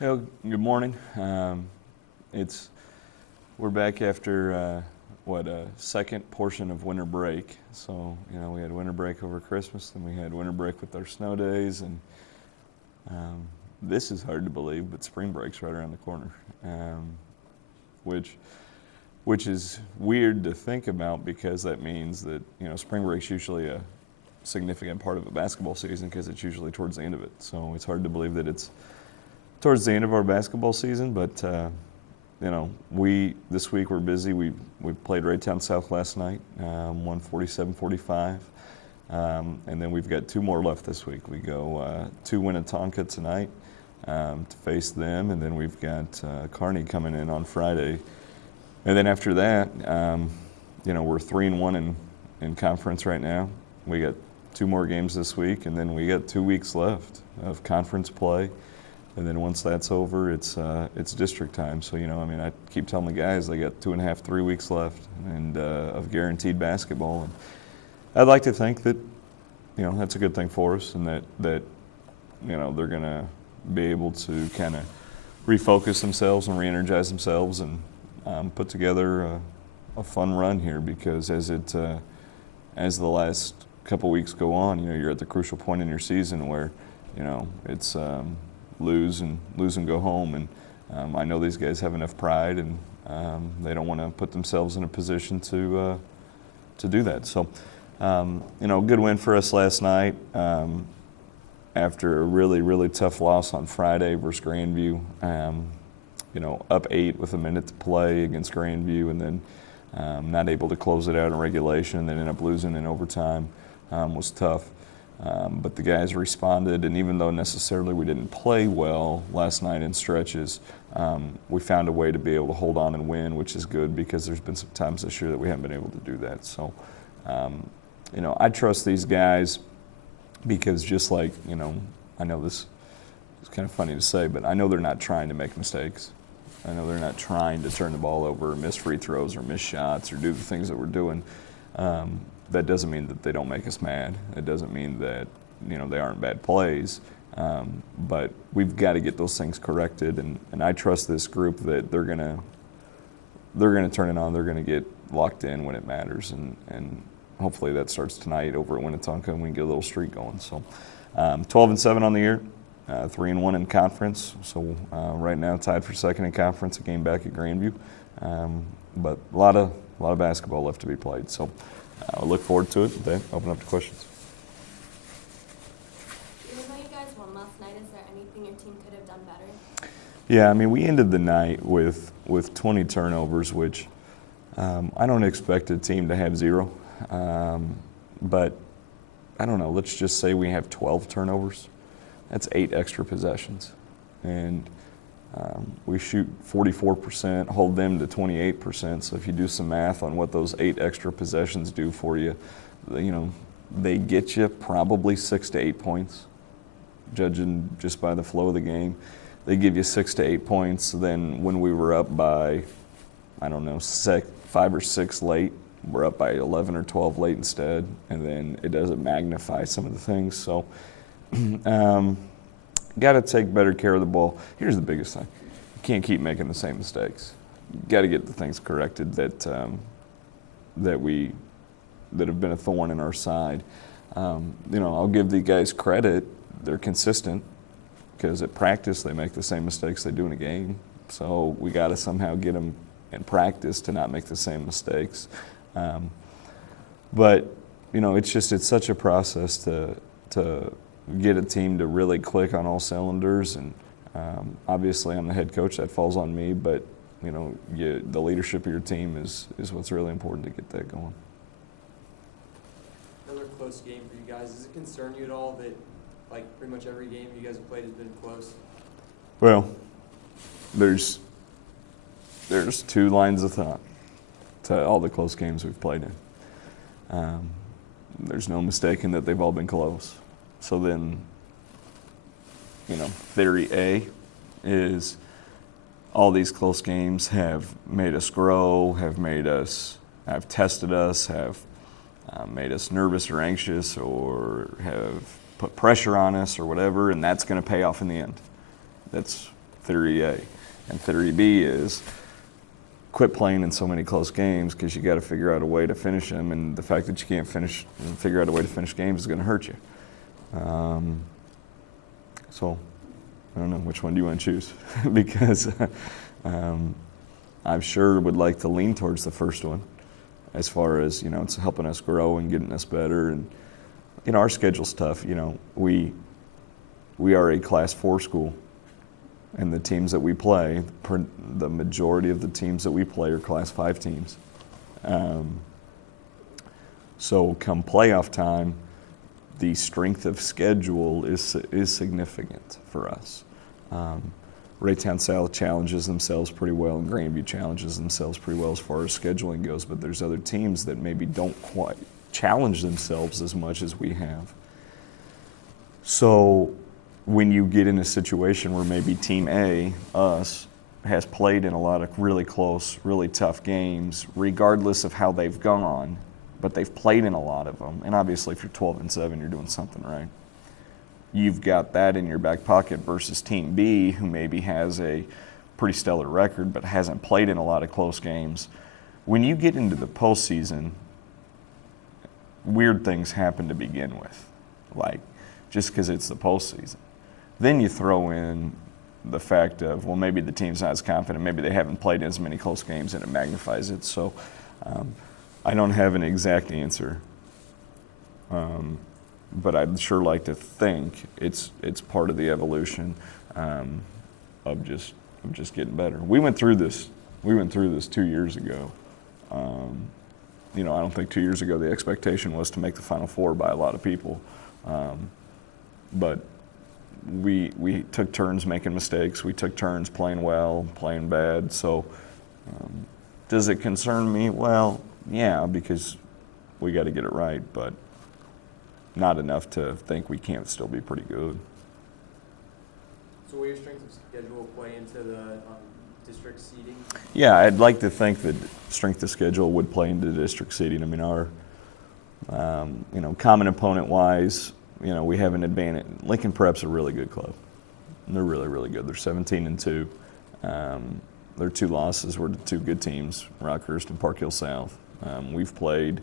Hey, good morning. We're back after a second portion of winter break. So we had winter break over Christmas, then we had winter break with our snow days, and this is hard to believe, but spring break's right around the corner, which is weird to think about because that means that spring break's usually a significant part of a basketball season because it's usually towards the end of it. So it's hard to believe that it's towards the end of our basketball season, but this week we're busy. We played right down south last night, won 47-45, and then we've got two more left this week. We go to Winnetonka tonight to face them, and then we've got Carney coming in on Friday, and then after that, we're 3-1 in conference right now. We got two more games this week, and then we got 2 weeks left of conference play. And then once that's over, it's district time. So, I keep telling the guys they got 2.5, 3 weeks left and of guaranteed basketball. And I'd like to think that, that's a good thing for us and that they're going to be able to kind of refocus themselves and re-energize themselves and put together a fun run here and as the last couple weeks go on, you're at the crucial point in your season where, it's lose and go home, and I know these guys have enough pride, and they don't want to put themselves in a position to do that. So, good win for us last night after a really, really tough loss on Friday versus Grandview. Up 8 with a minute to play against Grandview, and then not able to close it out in regulation, and then end up losing in overtime was tough. But the guys responded, and even though necessarily we didn't play well last night in stretches, we found a way to be able to hold on and win, which is good because there's been some times this year that we haven't been able to do that. So, I trust these guys because just like, I know this is kind of funny to say, but I know they're not trying to make mistakes. I know they're not trying to turn the ball over or miss free throws or miss shots or do the things that we're doing. That doesn't mean that they don't make us mad. It doesn't mean that they aren't bad plays. But we've got to get those things corrected, and I trust this group that they're gonna turn it on. They're gonna get locked in when it matters, and hopefully that starts tonight over at Winnetonka, and we can get a little streak going. So 12-7 on the year, 3-1 in conference. So right now tied for second in conference, a game back at Grandview. But a lot of basketball left to be played. So. I look forward to it. Then open up to questions. Even though you guys won last night, is there anything your team could have done better? Yeah, we ended the night with 20 turnovers, which I don't expect a team to have 0. But I don't know. Let's just say we have 12 turnovers. That's 8 extra possessions, and we shoot 44%, hold them to 28%. So if you do some math on what those 8 extra possessions do for you, they get you probably 6 to 8 points, judging just by the flow of the game. They give you 6 to 8 points. Then when we were up by, 5 or 6 late, we're up by 11 or 12 late instead, and then it doesn't magnify some of the things. So. Got to take better care of the ball. Here's the biggest thing. You can't keep making the same mistakes. You got to get the things corrected that have been a thorn in our side. I'll give the guys credit. They're consistent because at practice they make the same mistakes they do in a game. So we got to somehow get them in practice to not make the same mistakes. But it's such a process to get a team to really click on all cylinders, and obviously I'm the head coach, that falls on me, but the leadership of your team is what's really important to get that going. Another close game for you guys. Does it concern you at all that pretty much every game you guys have played has been close? Well, there's 2 lines of thought to all the close games we've played in. There's no mistaking that they've all been close. So then, theory A is all these close games have made us grow, have tested us, have made us nervous or anxious, or have put pressure on us or whatever, and that's going to pay off in the end. That's theory A. And theory B is quit playing in so many close games because you got to figure out a way to finish them, and the fact that you can't figure out a way to finish games is going to hurt you. So I don't know, which one do you want to choose? Because I sure would like to lean towards the first one, as far as, it's helping us grow and getting us better. And our schedule's tough. We are a Class 4 school, and the teams that we play, the majority of the teams that we play are Class 5 teams. So come playoff time, the strength of schedule is significant for us. Raytown South challenges themselves pretty well, and Grandview challenges themselves pretty well as far as scheduling goes, but there's other teams that maybe don't quite challenge themselves as much as we have. So when you get in a situation where maybe Team A, us, has played in a lot of really close, really tough games, regardless of how they've gone, but they've played in a lot of them, and obviously if you're 12-7, you're doing something right. You've got that in your back pocket versus Team B, who maybe has a pretty stellar record but hasn't played in a lot of close games. When you get into the postseason, weird things happen to begin with, like just because it's the postseason. Then you throw in the fact of, well, maybe the team's not as confident, maybe they haven't played as many close games, and it magnifies it. So I don't have an exact answer. But I'd sure like to think it's part of the evolution of just getting better. We went through this 2 years ago. I don't think 2 years ago the expectation was to make the Final Four by a lot of people, but we took turns making mistakes. We took turns playing well, playing bad. So does it concern me? Well, yeah, because we got to get it right, but not enough to think we can't still be pretty good. So will your strength of schedule play into the district seeding? Yeah, I'd like to think that strength of schedule would play into district seeding. I mean, our, common opponent-wise, we have an advantage. Lincoln Prep's a really good club. They're really, really good. They're 17-2. Their two losses were to two good teams, Rockhurst and Park Hill South. We've played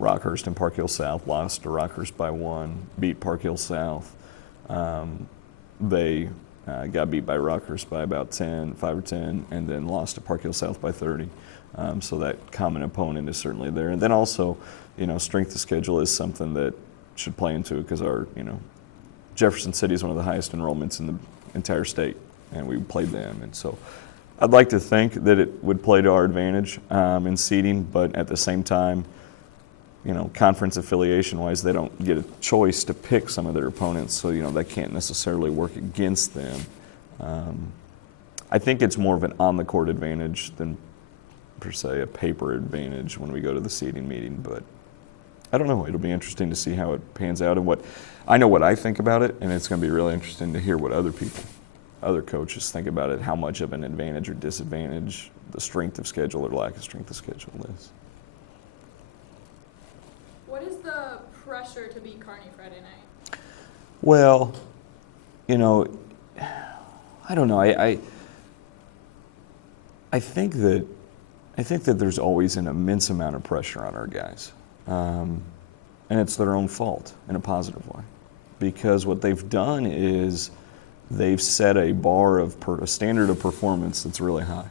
Rockhurst and Park Hill South, lost to Rockhurst by 1, beat Park Hill South. They got beat by Rockhurst by about 5 or 10, and then lost to Park Hill South by 30. So that common opponent is certainly there. And then also, strength of schedule is something that should play into it, because our, Jefferson City is one of the highest enrollments in the entire state, and we played them. And so I'd like to think that it would play to our advantage in seeding, but at the same time, conference affiliation-wise, they don't get a choice to pick some of their opponents, so, that can't necessarily work against them. I think it's more of an on-the-court advantage than, per se, a paper advantage when we go to the seeding meeting, but I don't know. It'll be interesting to see how it pans out, and I know what I think about it, and it's going to be really interesting to hear what other coaches think about it, how much of an advantage or disadvantage the strength of schedule or lack of strength of schedule is. What is the pressure to beat Carney Friday night? Well, I don't know. I think that there's always an immense amount of pressure on our guys, and it's their own fault in a positive way, because what they've done is they've set a bar of a standard of performance that's really high.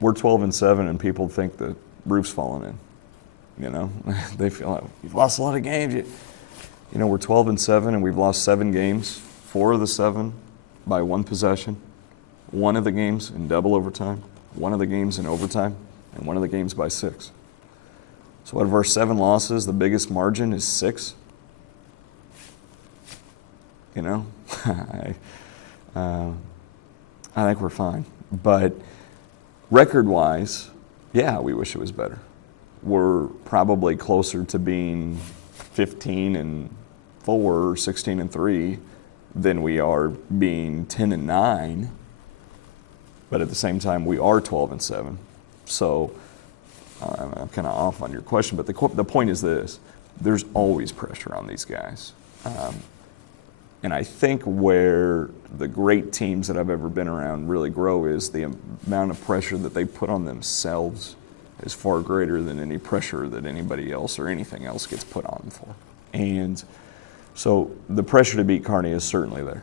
We're 12-7, and people think the roof's falling in. They feel like we've lost a lot of games. We're 12-7, and we've lost 7 games. 4 of the 7 by 1 possession. 1 of the games in double overtime. 1 of the games in overtime, and 1 of the games by 6. So out of our 7 losses, the biggest margin is 6. I think we're fine. But record-wise, yeah, we wish it was better. We're probably closer to being 15-4 or 16-3 than we are being 10-9. But at the same time, we are 12-7. So I'm kind of off on your question, but the point is this: there's always pressure on these guys. And I think where the great teams that I've ever been around really grow is the amount of pressure that they put on themselves is far greater than any pressure that anybody else or anything else gets put on them for. And so the pressure to beat Carney is certainly there.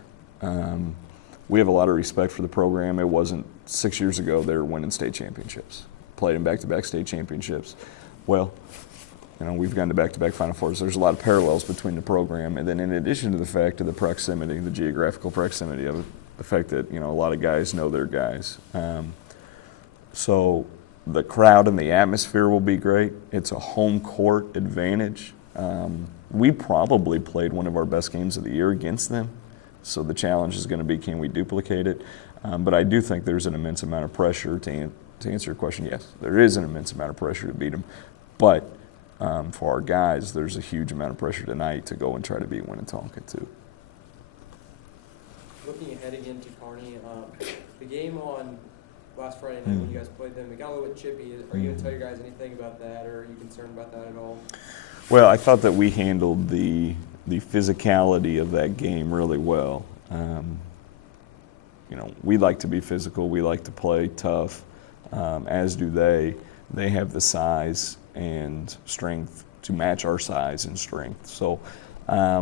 We have a lot of respect for the program. It wasn't 6 years ago they were winning state championships, played in back-to-back state championships. Well, we've gone to back-to-back Final Fours. There's a lot of parallels between the program, and then in addition to the fact of the proximity, the geographical proximity of it, the fact that a lot of guys know their guys. So the crowd and the atmosphere will be great. It's a home court advantage. We probably played one of our best games of the year against them. So the challenge is going to be, can we duplicate it? But I do think there's an immense amount of pressure to answer your question. Yes, there is an immense amount of pressure to beat them. But for our guys, there's a huge amount of pressure tonight to go and try to beat Winnetonka too. Looking ahead again to Carney, the game on last Friday night when you guys played them, it got a little bit chippy. Are you going to tell your guys anything about that, or are you concerned about that at all? Well, I thought that we handled the physicality of that game really well. We like to be physical. We like to play tough, as do they. They have the size and strength to match our size and strength. So, I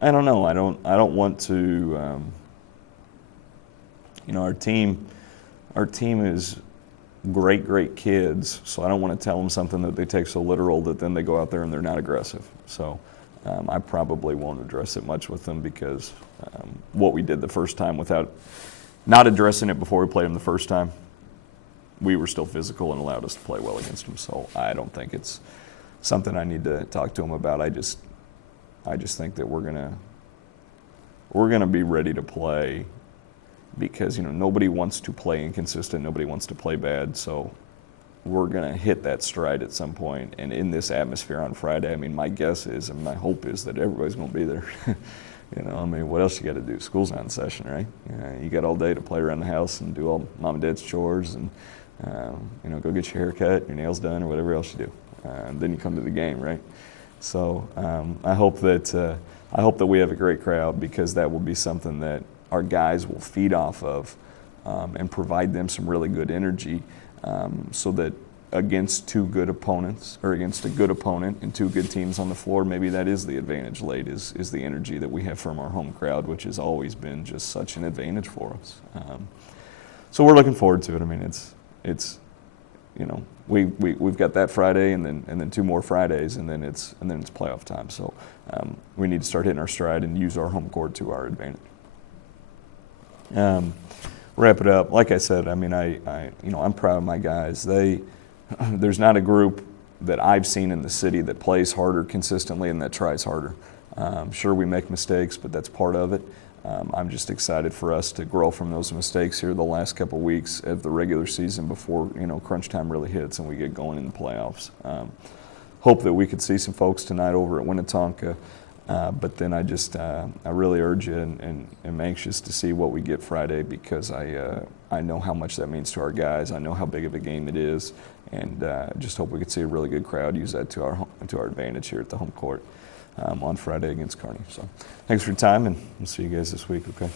don't know. I don't want to. Our team is great kids. So I don't want to tell them something that they take so literal that then they go out there and they're not aggressive. So I probably won't address it much with them because what we did the first time without not addressing it before we played them the first time, we were still physical and allowed us to play well against them. So I don't think it's something I need to talk to them about. I just think that we're gonna be ready to play because nobody wants to play inconsistent, nobody wants to play bad. So we're gonna hit that stride at some point. And in this atmosphere on Friday, my guess is and my hope is that everybody's gonna be there. What else you got to do? School's not in session, right? You got all day to play around the house and do all mom and dad's chores and go get your hair cut, your nails done, or whatever else you do. And then you come to the game, right? So I hope that we have a great crowd because that will be something that our guys will feed off of and provide them some really good energy so that against two good opponents or against a good opponent and two good teams on the floor, maybe that is the advantage late is the energy that we have from our home crowd, which has always been just such an advantage for us. So we're looking forward to it. It's we've got that Friday and then two more Fridays and then it's playoff time. So we need to start hitting our stride and use our home court to our advantage. Wrap it up. Like I said, I'm proud of my guys. There's not a group that I've seen in the city that plays harder consistently and that tries harder. Sure, we make mistakes, but that's part of it. I'm just excited for us to grow from those mistakes here the last couple weeks of the regular season before crunch time really hits and we get going in the playoffs. Hope that we could see some folks tonight over at Winnetonka, but then I really urge you and am anxious to see what we get Friday because I know how much that means to our guys. I know how big of a game it is, and just hope we could see a really good crowd use that to our advantage here at the home court on Friday against Carney. So thanks for your time, and we'll see you guys this week, okay?